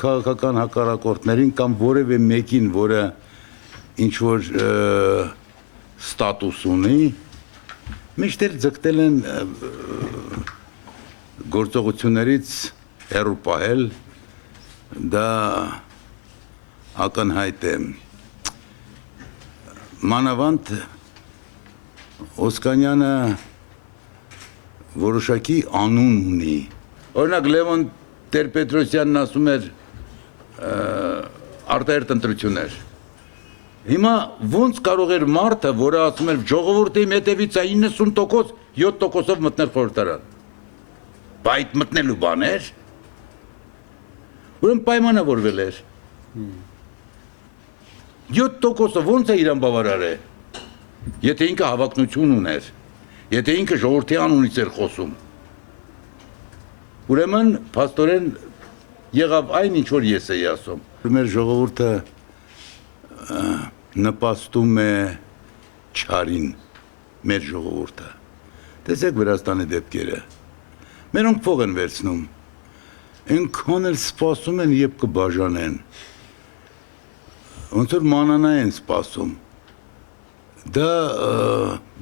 քաղաքական հակառակորդներին կամ որևէ մեկին, որը ինչ-որ ստատուս ունի, միշտ ձգտել են գործողություններից հեռու պահել, դա ակնհայտ է։ Մանավանդ Օսկանյանը որոշակի անուն ունի։ Օրինակ Լևոն Տեր-Պետրոսյանն ասում էր արտահերտ ընտրություններ։ Հիմա ոնց կարող էր մարդը, որը ասում էր ժողովուրդի հետևից է 90%, 7%-ով մտնել խորհրդարան։ Բա այդ մտնելու բան էր։ Ուրեմն պայմանավորվել էր։ 7%-ը ոնց է իրան բավարարել։ Եթե ինքը հավակնություն ուներ, եթե ինքը ժողովրդի անունից էր խոսում։ Ուրեմն փաստորեն եղավ այն ինչ որ ես էի ասում։ Մեր ժողովուրդը նպաստում է չարին, մեր ժողովուրդը։ Տեսեք Վրաստանի դեպքերը։ Մերոնք փող են վերցնում։ Այնքան էլ սպասում են, երբ կբաժանեն։ Ոնց որ մանանա են սպասում։ Դա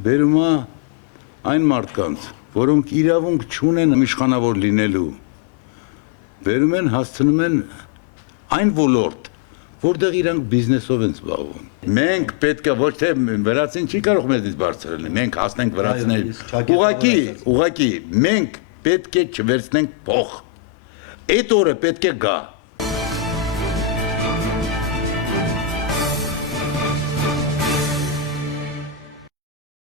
բերում է այն մարդկանց, որոնք իրավունք չունեն իշխանավոր լինելու, բերում են, հասցնում են այն ոլորտ, որտեղ իրանք բիզնեսով են զբաղվում։ Մենք պետք է ոչ թե վրացին չի կարող մեզից բարձրացնել, մենք հասնենք վրացիների։ Ուղղակի մենք պետք է չվերցնենք փող։ Այդ օրը պետք է գա։